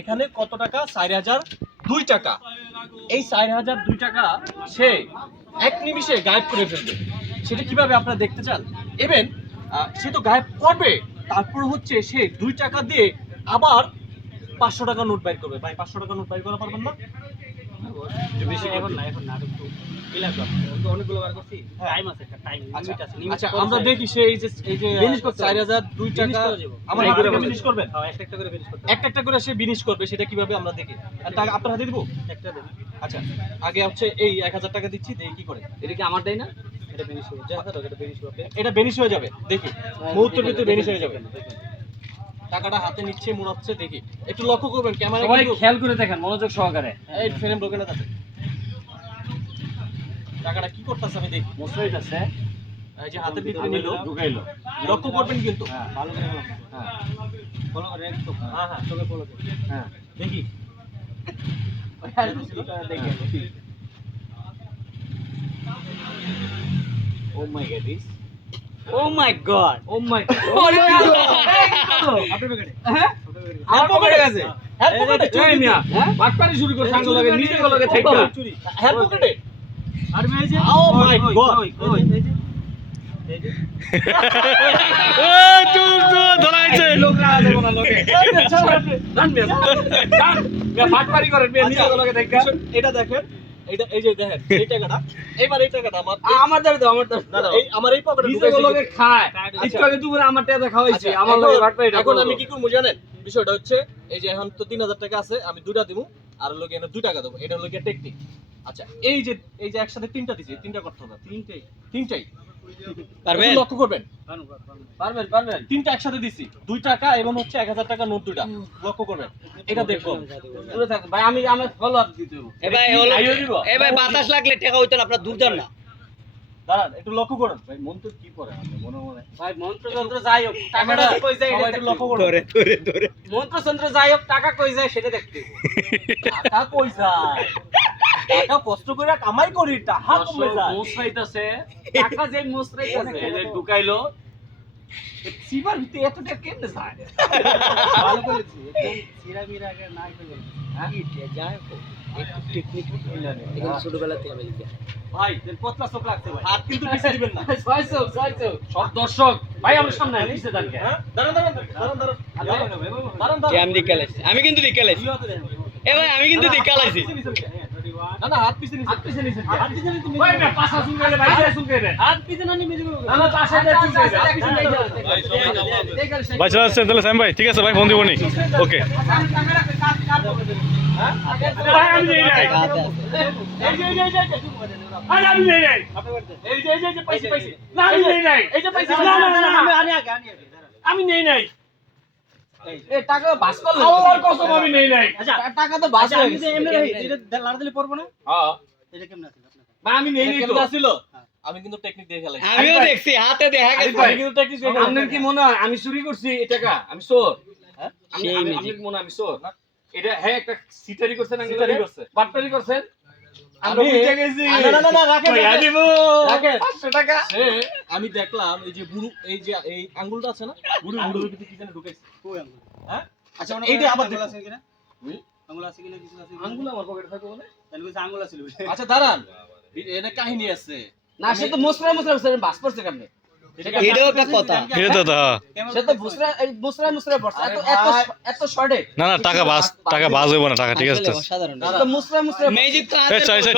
এখানে কত টাকা? চার হাজার দুই টাকা। এই চার হাজার দুই টাকা সে এক নিমিষে গায়েব করে ফেলবে। সেটা কীভাবে আপনারা দেখতে চান? এবেন সে তো গায়েব করবে। তারপর হচ্ছে সে দুই টাকা দিয়ে আবার পাঁচশো টাকা নোট বাইর করবে। ভাই, পাঁচশো টাকা নোট বাইর করা পারবেন না? আমরা দেখি সে এই যে এই যে। চার হাজার দুই টাকা আমার করবেন? হ্যাঁ একটা একটা করে সে বিনিশ করবে সেটা কীভাবে আমরা দেখি? আপনার হাতে দিব? একটা আচ্ছা আগে হচ্ছে এই এক হাজার টাকা দিচ্ছি দেখি কি করে? এটা কি আমার দেয় না? এটা ফিনিশ হবে যা করো এটা ফিনিশ এটা বেনিশ হয়ে যাবে দেখি। মুহূর্তের ভিতরে বেনিশ হয়ে যাবে। টাকাটা হাতে নিচ্ছে মোড়াচ্ছে দেখি। একটু লক্ষ্য করবেন ক্যামেরা সবাই খেয়াল করে দেখেন মনোযোগ সহকারে। এই ফ্রেম ঢোকে না তাতে টাকাটা কি করতেছে আমি দেখি। মশলাইট আছে। এই যে হাতের ভিতরে নিল ঢুকাইলো। লক্ষ্য করবেন কিন্তু। হ্যাঁ ভালো করে হ্যাঁ। ফলো করে একদম হ্যাঁ হ্যাঁ। চোখে ফলো করে। হ্যাঁ। দেখি। দেখি ও মাই গড ও মাই গড ও মাই এটা দেখেন। এটা এই যে দেখেন এই টাকাটা এবার এই টাকাটা আমার আমার দাবি তো আমার দাবি না না এই আমার এই পকেটে নিজে লগে খায়। একটু আগে দুপুরে আমার টাকা খাওয়াইছে আমার লগে বাটপারি এখন আমি কি করব জানেন? বিষয়টা হচ্ছে এই যে এখন তো তিন হাজার টাকা আছে আমি দুইটা দিব আর লোকে এনে দুই টাকা দেবো। এটা হলো টেকনিক আচ্ছা এই যে এই যে একসাথে তিনটা দিছি তিনটা করতে হবে। তিনটাই। তিনটাই। পারবেন? লক্ষ্য করবেন। পারবেন পারবেন। তিনটা একসাথে দিছি। দুই টাকা এবং হচ্ছে এক হাজার টাকা নোট দুইটা। লক্ষ্য করবেন। এটা দেখব। দূরে থাক ভাই আমি আমার ফলো আপ দিতে এ ভাই হলো আইও দিব। এ ভাই বাতাস লাগলে টাকা হইতো না আপনার দূর যান না। দাঁড়ান একটু লক্ষ্য করুন। ভাই মন তো কি করে মনে মনে। ভাই মন্ত্র যন্ত্র যাই হোক টাকাটা কই যায় এটা লক্ষ্য করুন। ধরে ধরে ধরে। মন্ত্র যন্ত্র যাই হোক টাকা কই যায় সেটা দেখতে টাকা কই যায়? টাকা কষ্ট করে কামাই করি টাকা কমে যায়। মোসরাইতাছে টাকা যে মোসরাইতাছে এই যে ঢুকাইলো। সিবার ভিতরে এত টাকা কেমনে যায়? ভালো করেছি। সিরা মিরা আগে না করে হ্যাঁ? যায় একটু টেকনিক ছোটবেলা থেকে আমি লিখি। ভাই এর কতলা চোখ লাগছে ভাই। হাত কিন্তু পিছিয়ে দিবেন না। ছয় চোখ ছয় চোখ। সব দর্শক ভাই আমার সামনে আয়, নিচে দাঁড়িয়ে। হ্যাঁ? দাঁড়ান দাঁড়ান দাঁড়ান দাঁড়ান দাঁড়ান। যে আমি কিন্তু এ ভাই আমি না না হাত পিছিয়ে হাত নিচে। পিছে নিচে হাত পিছিয়ে নিচে ভাই না পাশা শুন করে ভাই শুন করে হাত পিছিয়ে না নিচে না না পাশা দিয়ে করে হাত পিছে নিয়ে যাও। ভাই চলে আসছেন তাহলে স্যাম ভাই। ঠিক আছে ভাই ফোন দিব নি ওকে। ভাই আমি নেই নাই এই যে এই যে এই যে, আমি নেই নাই এই যে এই যে, পাইছি পাইছি। না আমি নেই নাই এই যে পাইছি না না না আমি আমি আমি নেই নাই। টাকা বাস করলে আল্লাহর কসম আমি নেই নাই। আচ্ছা টাকা তো বাস আমি যে এমনি এটা লাড়া দিলে পড়ব না? হ্যাঁ। এটা কেমন আছে? ভাই আমি নেই নাই তো। ছিল আমি কিন্তু টেকনিক দেখে খেলাই আমিও দেখছি হাতে দেখা গেছে। আমি কিন্তু টেকনিক দেখে আপনার কি মনে হয় আমি চুরি করছি এই টাকা? আমি চোর। হ্যাঁ? আমি আমি মনে হয় আমি চোর? এটা হ্যাঁ একটা সিটারি করছেন না সিটারি করছে। বাটপারি করছেন? আমি- বুঝে গেছি। না, না, না, না, রাখেন, কইয়া রাখেন। দিব। রাখেন। 500 টাকা। সে আমি দেখলাম এই যে বুড়ু এই যে এই আঙ্গুলটা আছে না? বুড়ু বুড়ুর ভিতরে কি জানি ঢুকাইছে হ্যাঁ? আচ্ছা এইটা আবার। আছে কিনা? আঙ্গুল আছে কিনা কিছু আছে আঙ্গুল আমার পকেটে থাকে বলে? তাহলে কইছে আঙ্গুল আছে আচ্ছা দাঁড়ান। এনে কাহিনী আছে। না সে তো মুসরা মুসরা বাস পড়ছে কেমনে? এটাও একটা কথা। এটা তো তো হ্যাঁ। সে তো মুসরা পড়ছে। এত এত এত শর্টে না না টাকা বাস টাকা বাস হইব না টাকা ঠিক আছে। তো অসাধারণ। তো মুসরা মুসরা ম্যাজিক তো এই হাতে চাই চাই